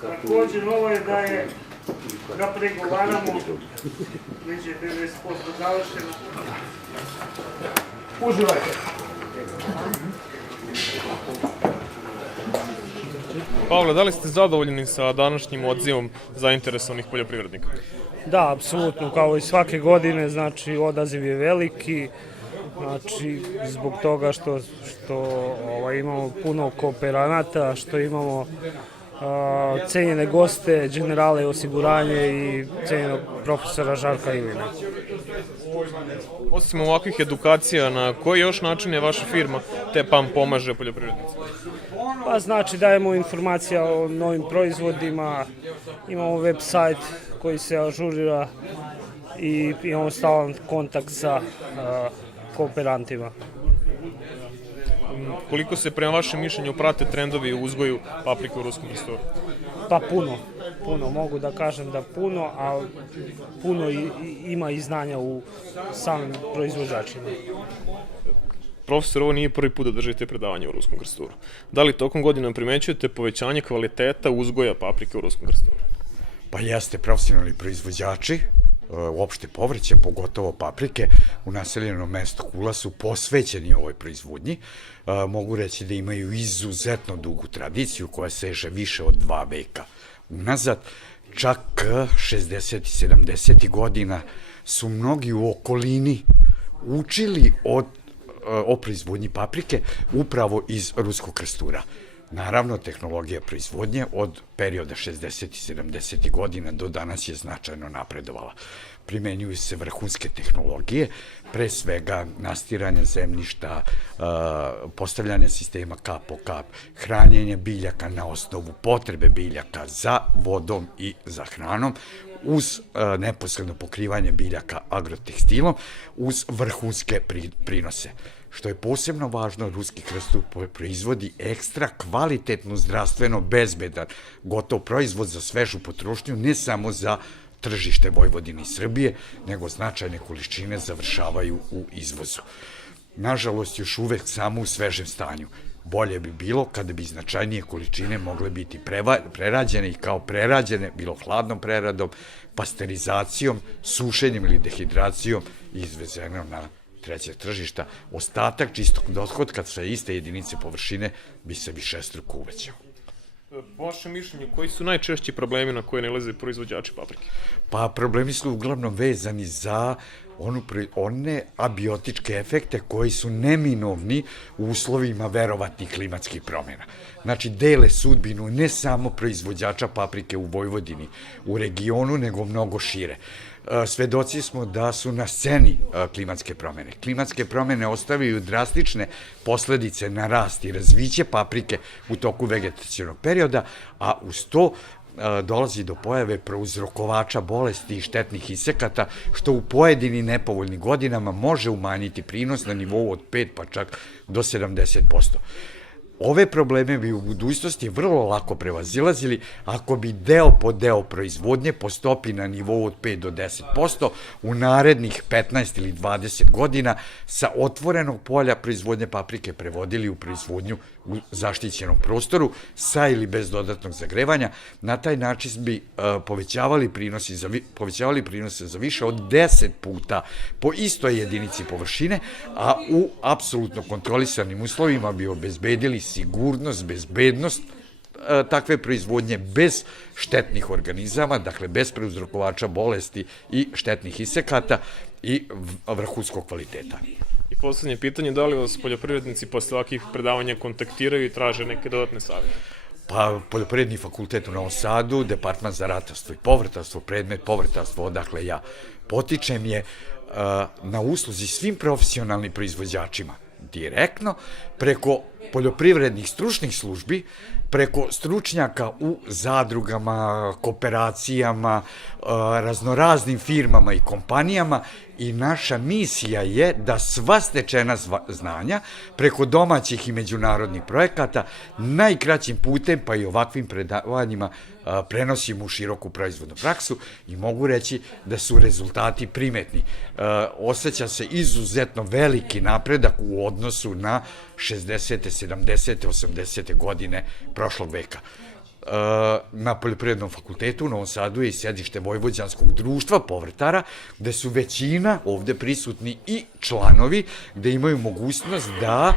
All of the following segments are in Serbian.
Također, novo je da pregovaramo, već je 90% završeno. Uživajte! Pavle, da li ste zadovoljni sa današnjim odzivom zainteresovanih poljoprivrednika? Da, apsolutno, kao i svake godine, znači odaziv je veliki, znači zbog toga što imamo puno kooperanata, što imamo cenjene goste, generale osiguranje i cenjenog profesora Žarka Ilina. Osim ovakvih edukacija, na koji još način je vaša firma TPAM pomaže poljoprivrednicima? Pa znači dajemo informacija o novim proizvodima, imamo web sajt koji se ažurira i imamo stalan kontakt sa kooperantima. Koliko se prema vašem mišljenju prate trendovi u uzgoju paprike u ruskom prostoru? Pa puno, mogu da kažem da puno, a puno ima i znanja u samim proizvođačima. Profesor, ovo nije prvi put da držite predavanje u ruskom krsturu. Da li tokom godina primećujete povećanje kvaliteta uzgoja paprike u ruskom krsturu? Pa jeste, profesionalni proizvođači, uopšte povrća, pogotovo paprike, u naseljenom mestu Kula su posvećeni ovoj proizvodnji. Mogu reći da imaju izuzetno dugu tradiciju koja seže više od 2 veka unazad. Čak 60. i 70. godina su mnogi u okolini učili o proizvodnji paprike upravo iz ruskog krstura. Naravno, tehnologija proizvodnje od perioda 60. i 70. godina do danas je značajno napredovala. Primenjuju se vrhunske tehnologije, pre svega nastiranje zemljišta, postavljanje sistema kap po kap, hranjenje biljaka na osnovu potrebe biljaka za vodom i za hranom, uz neposredno pokrivanje biljaka agrotekstilom, uz vrhunske prinose. Što je posebno važno, ruski krstur proizvodi ekstra kvalitetnu, zdravstveno bezbedan, gotov proizvod za svežu potrošnju, ne samo za tržište Vojvodine i Srbije, nego značajne količine završavaju u izvozu. Nažalost, još uvek samo u svežem stanju. Bolje bi bilo kada bi značajnije količine mogle biti prerađene i kao prerađene, bilo hladnom preradom, pasterizacijom, sušenjem ili dehidracijom i izvezeno na trećeg tržišta. Ostatak čistog dohotka sa iste jedinice površine bi se višestruko uvećao. Po vašem mišljenju, koji su najčešći problemi na koje nailaze proizvođači paprike? Pa problemi su uglavnom vezani za one abiotičke efekte koji su neminovni u uslovima verovatnih klimatskih promjena. Znači, dele sudbinu ne samo proizvođača paprike u Vojvodini, u regionu, nego mnogo šire. Svedoci smo da su na sceni klimatske promjene. Klimatske promjene ostavljaju drastične posledice na rast i razviće paprike u toku vegetacionog perioda, a uz to dolazi do pojave prouzrokovača bolesti i štetnih insekata, što u pojedinim nepovoljnim godinama može umanjiti prinos na nivou od 5 pa čak do 70%. Ove probleme bi u budućnosti vrlo lako prevazilazili ako bi deo po deo proizvodnje po stopi na nivou od 5 do 10% u narednih 15 ili 20 godina sa otvorenog polja proizvodnje paprike prevodili u proizvodnju u zaštićenom prostoru sa ili bez dodatnog zagrevanja. Na taj način bi povećavali prinose za više od 10 puta po istoj jedinici površine, a u apsolutno kontrolisanim uslovima bi obezbedili sigurnost, bezbednost takve proizvodnje bez štetnih organizama, dakle bez prouzrokovača bolesti i štetnih insekata i vrhunskog kvaliteta. I poslednje pitanje, da li vas poljoprivrednici posle ovakvih predavanja kontaktiraju i traže neke dodatne savjete? Pa, Poljoprivredni fakultet u Novom Sadu, Departman za ratarstvo i povrtarstvo, predmet povrtarstvo, odakle ja potičem, je na usluzi svim profesionalnim proizvođačima direktno, preko poljoprivrednih stručnih službi, preko stručnjaka u zadrugama, kooperacijama, raznoraznim firmama i kompanijama, i naša misija je da sva stečena znanja preko domaćih i međunarodnih projekata najkraćim putem, pa i ovakvim predavanjima, prenosimo u široku proizvodnu praksu i mogu reći da su rezultati primetni. Osjeća se izuzetno veliki napredak u odnosu na 60. 70. 80. godine prošlog veka. na Poljoprivrednom fakultetu u Novom Sadu je i sedište Vojvođanskog društva povrtara, gde su većina ovde prisutni i članovi, gde imaju mogućnost da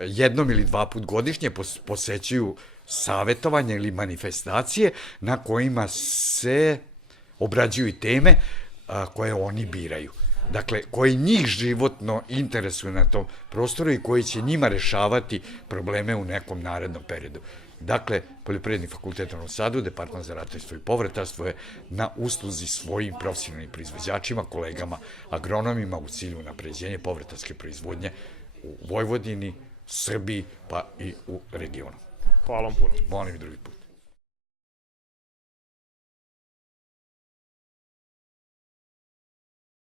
jednom ili dva put godišnje posećuju savetovanja ili manifestacije na kojima se obrađuju i teme koje oni biraju. Dakle, koji njih životno interesuju na tom prostoru i koji će njima rešavati probleme u nekom narednom periodu. Dakle, Poljoprivredni fakultet u Novom Sadu, Departman za ratarstvo i povrtarstvo je na usluzi svojim profesionalnim proizvođačima, kolegama, agronomima u cilju unapređenja povrtarske proizvodnje u Vojvodini, Srbiji, pa i u regionu. Hvala vam puno. Molim i drugi put.